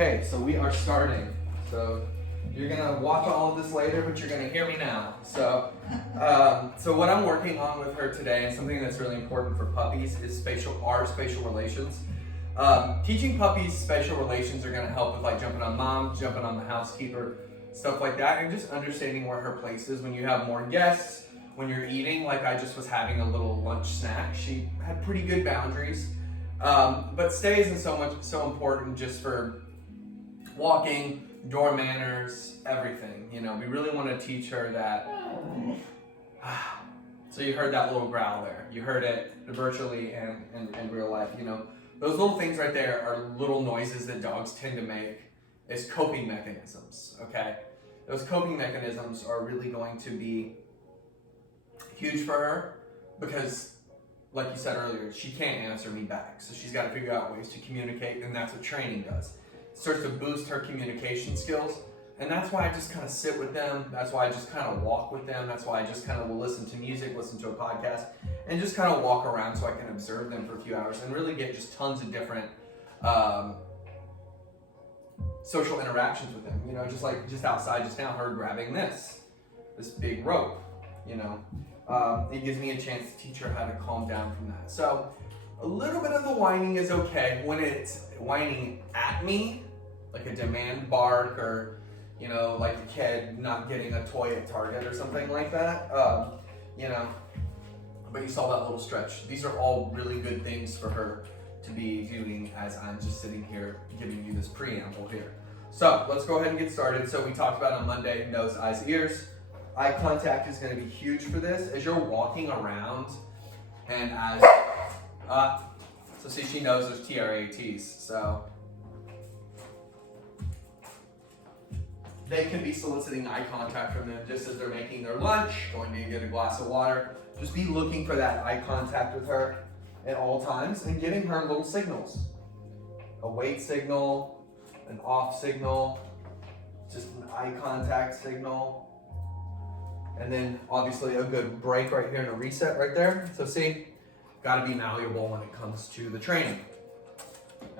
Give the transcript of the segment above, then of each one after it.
Okay, so we are starting. So you're gonna watch all of this later, but you're gonna hear me now. So what I'm working on with her today, and something that's really important for puppies, is spatial relations. Teaching puppies spatial relations are gonna help with like jumping on mom, jumping on the housekeeper, stuff like that, and just understanding where her place is when you have more guests, when you're eating. Like I just was having a little lunch snack. She had pretty good boundaries, but stay isn't so important just for walking, door manners, everything. You know, we really want to teach her that. So you heard that little growl there. You heard it virtually and in real life. You know, those little things right there are little noises that dogs tend to make as coping mechanisms, okay? Those coping mechanisms are really going to be huge for her because, like you said earlier, she can't answer me back. So she's got to figure out ways to communicate, and that's what training does. It starts to boost her communication skills, and that's why I just kind of sit with them. That's why I just kind of walk with them. That's why I just kind of will listen to music, listen to a podcast, and just kind of walk around so I can observe them for a few hours and really get just tons of different social interactions with them. You know, just outside just now, her grabbing this big rope, you know. It gives me a chance to teach her how to calm down from that. So a little bit of the whining is okay when it's whining at me, like a demand bark, or, you know, like a kid not getting a toy at Target or something like that, you know. But you saw that little stretch. These are all really good things for her to be doing as I'm just sitting here giving you this preamble here. So let's go ahead and get started. So we talked about on Monday, nose, eyes, ears. Eye contact is going to be huge for this. As you're walking around and as, so see, she knows there's TRATs, so they can be soliciting eye contact from them just as they're making their lunch, going to get a glass of water. Just be looking for that eye contact with her at all times and giving her little signals. A wait signal, an off signal, just an eye contact signal. And then obviously a good break right here and a reset right there. So see, gotta be malleable when it comes to the training.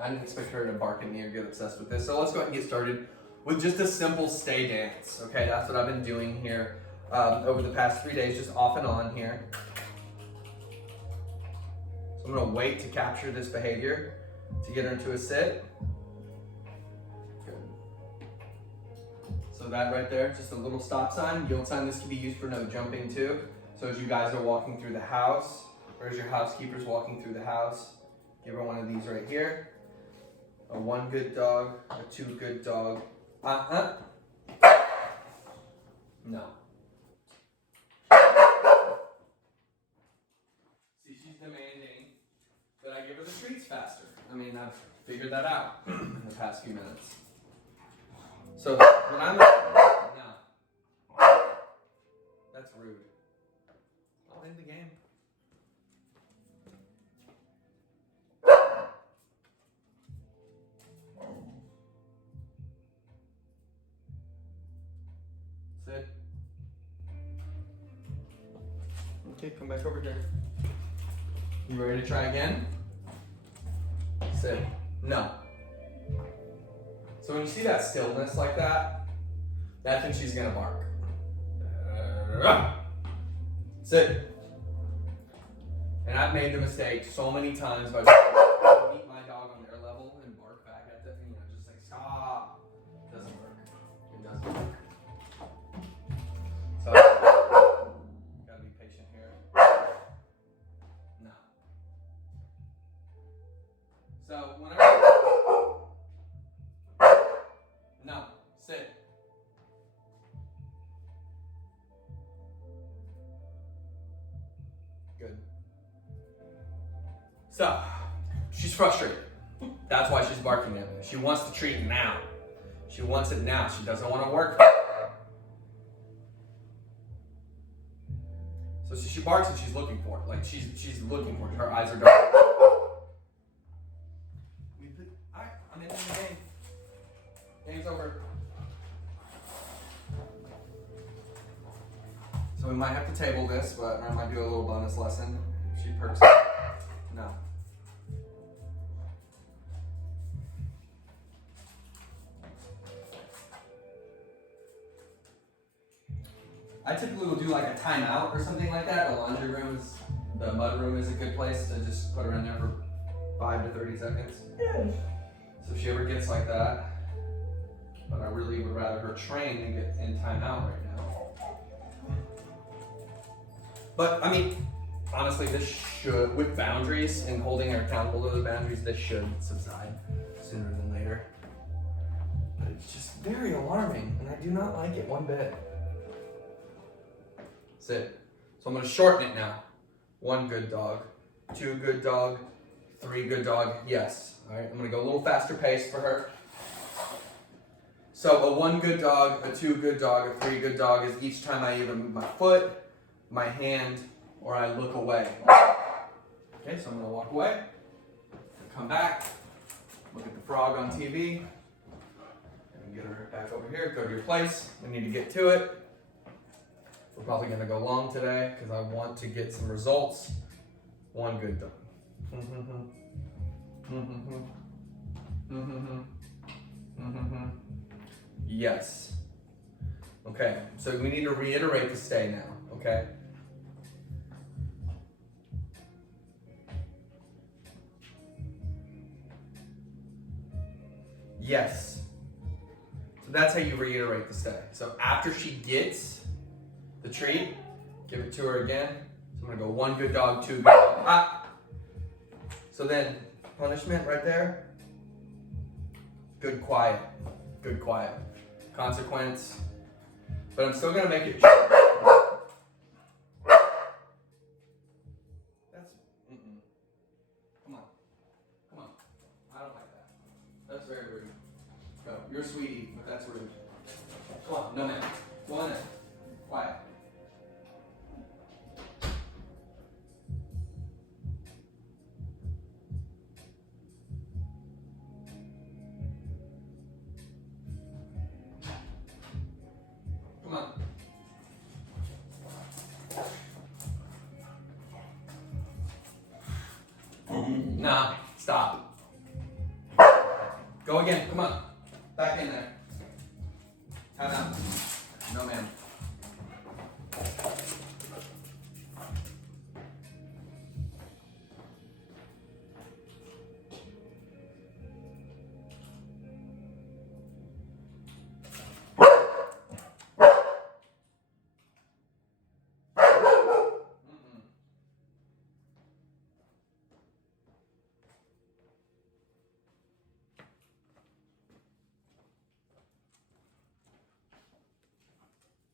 I didn't expect her to bark at me or get obsessed with this. So let's go ahead and get started with just a simple stay dance. Okay, that's what I've been doing here over the past 3 days, just off and on here. So I'm gonna wait to capture this behavior to get her into a sit. So that right there, just a little stop sign, yield sign. This can be used for no jumping too. So as you guys are walking through the house, or as your housekeeper's walking through the house, give her one of these right here. A 1 good dog, a 2 good dog. No. See, she's demanding that I give her the treats faster. I mean, I've figured that out in the past few minutes. So when I'm no, that's rude. I'll end the game. Sit. Okay, come back over here. You ready to try again? Sit. No. So when you see that stillness like that, that's when she's gonna bark. Sit. And I've made the mistake so many times by trying to meet my dog on their level and bark back at them, you know, just like stop. It doesn't work. It doesn't work. So gotta be patient here. No. So whenever no, sit. Good. So, she's frustrated. That's why she's barking at me. She wants the treat now. She wants it now. She doesn't want to work. So she barks and she's looking for it. Like she's looking for it. Her eyes are dark. Alright, I'm in the game. Game's over. So we might have to table this, but I might do a little bonus lesson. She perks up. No. I typically will do like a timeout or something like that. The mud room is a good place to just put her in there for 5 to 30 seconds. So if she ever gets like that, but I really would rather her train than get in timeout right now. But I mean, honestly, this should, with boundaries and holding her accountable to those boundaries, this should subside sooner than later. But it's just very alarming, and I do not like it one bit. Sit. So I'm going to shorten it now. 1 good dog, 2 good dog, 3 good dog, yes. All right, I'm going to go a little faster pace for her. So a 1 good dog, a 2 good dog, a 3 good dog is each time I either move my foot, my hand, or I look away. Okay, so I'm going to walk away, come back, look at the frog on TV, and get her back over here, go to your place. We need to get to it. We're probably going to go long today because I want to get some results. 1 good dog. Yes. Okay, so we need to reiterate the stay now, okay? Yes. So that's how you reiterate the stay. So after she gets the treat, give it to her again. So I'm gonna go 1 good dog, 2 good dog. Ah. So then punishment right there. Good quiet. Good quiet. Consequence. But I'm still gonna make it. That's Come on. Come on. I don't like that. That's very rude. No, you're a sweetie, but that's rude. Come on, no man. Go on in. Quiet. Come on. Nah, stop. Go again, come on. Back in there. Time out. No ma'am.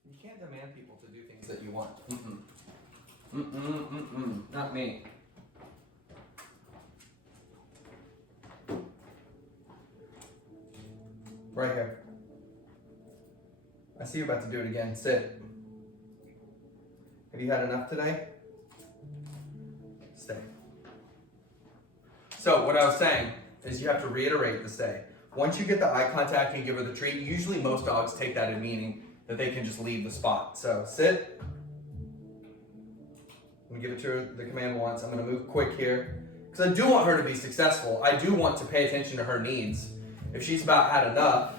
You can't demand people to do things that you want. Not me. Right here. I see you about to do it again. Sit. Have you had enough today? Stay. So what I was saying is you have to reiterate the stay. Once you get the eye contact and give her the treat, usually most dogs take that as meaning that they can just leave the spot. So sit. I'm gonna give it to her the command once. I'm gonna move quick here because I do want her to be successful. I do want to pay attention to her needs. If she's about had enough.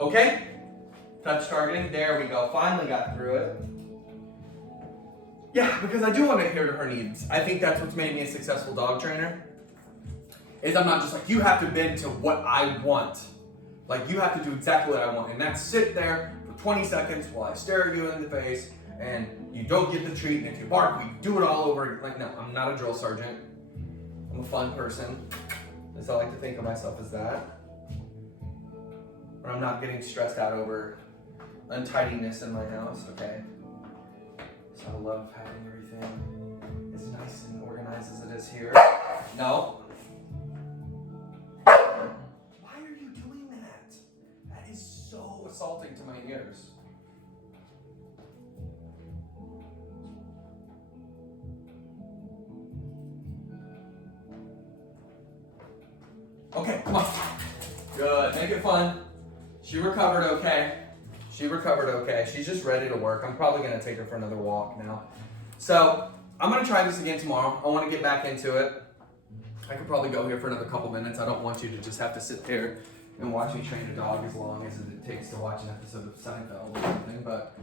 Okay. Touch targeting. There we go. Finally got through it. Yeah, because I do want to adhere to her needs. I think that's what's made me a successful dog trainer. Is I'm not just like, you have to bend to what I want. Like, you have to do exactly what I want. And that's sit there for 20 seconds while I stare at you in the face and you don't get the treat. And if you bark, we do it all over. Like, no, I'm not a drill sergeant. I'm a fun person. At least I like to think of myself as that. But I'm not getting stressed out over untidiness in my house, okay? So I love having everything as nice and organized as it is here. No. Why are you doing that? That is so assaulting to my ears. Okay, come on. Good, make it fun. She recovered okay. She recovered okay. She's just ready to work. I'm probably gonna take her for another walk now. So I'm gonna try this again tomorrow. I wanna get back into it. I could probably go here for another couple minutes. I don't want you to just have to sit there and watch me train a dog as long as it takes to watch an episode of Seinfeld or something. But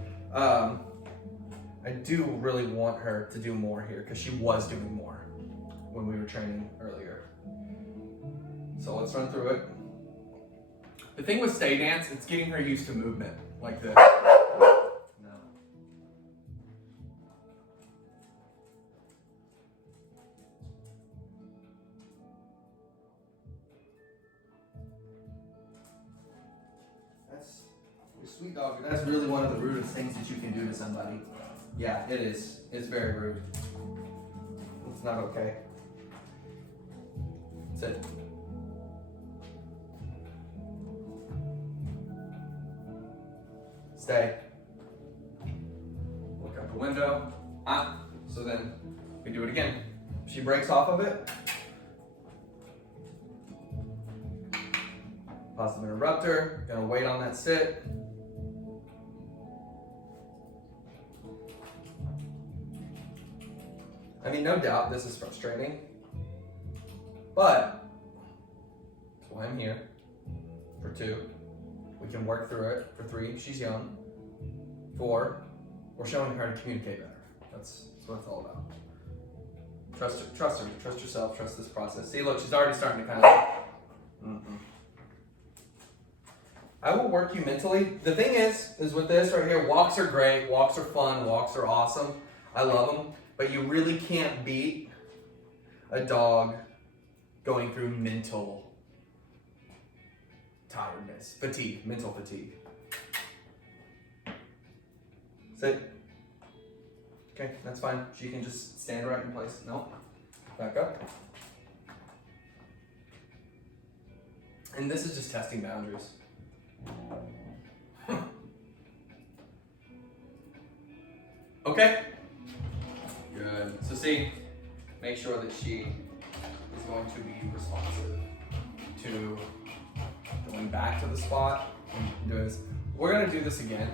I do really want her to do more here because she was doing more when we were training earlier. So let's run through it. The thing with stay dance, it's getting her used to movement like this. No. That's sweet dog. That's really one of the rudest things that you can do to somebody. Yeah, it is. It's very rude. It's not okay. Sit. Stay. Look out the window. So then we do it again. If she breaks off of it, positive interrupter. Gonna wait on that sit. I mean, no doubt this is frustrating, but that's why I'm here. For 2, we can work through it. For 3, she's young. 4, we're showing her to communicate better. That's what it's all about. Trust her, trust yourself, trust this process. See, look, she's already starting to kind of. I will work you mentally. The thing is with this right here, walks are great, walks are fun, walks are awesome. I love them. But you really can't beat a dog going through mental tiredness, fatigue, mental fatigue. Sit. Okay, that's fine. She can just stand right in place. No, back up. And this is just testing boundaries. Okay. Good. So see, make sure that she is going to be responsive to going back to the spot and doing this. We're going to do this again.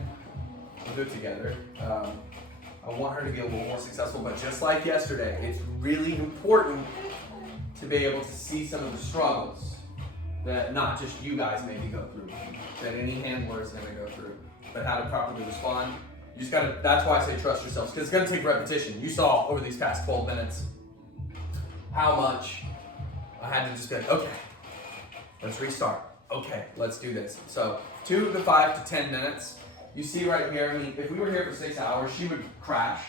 We'll do it together. I want her to be a little more successful, but just like yesterday, it's really important to be able to see some of the struggles that not just you guys maybe go through, that any handler is going to go through, but how to properly respond. You just gotta, that's why I say trust yourselves, because it's gonna take repetition. You saw over these past 12 minutes how much I had to just be like, okay, let's restart. Okay, let's do this. So 2 to 5 to 10 minutes. You see right here, I mean, if we were here for 6 hours, she would crash.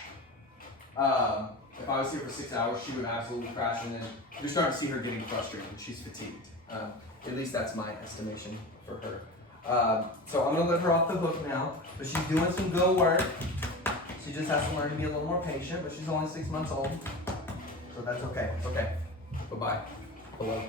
If I was here for 6 hours, she would absolutely crash, and then you're starting to see her getting frustrated. She's fatigued. At least that's my estimation for her. So I'm gonna let her off the hook now, but she's doing some good work. She just has to learn to be a little more patient, but she's only 6 months old. So that's okay, it's okay. Bye-bye. Hello.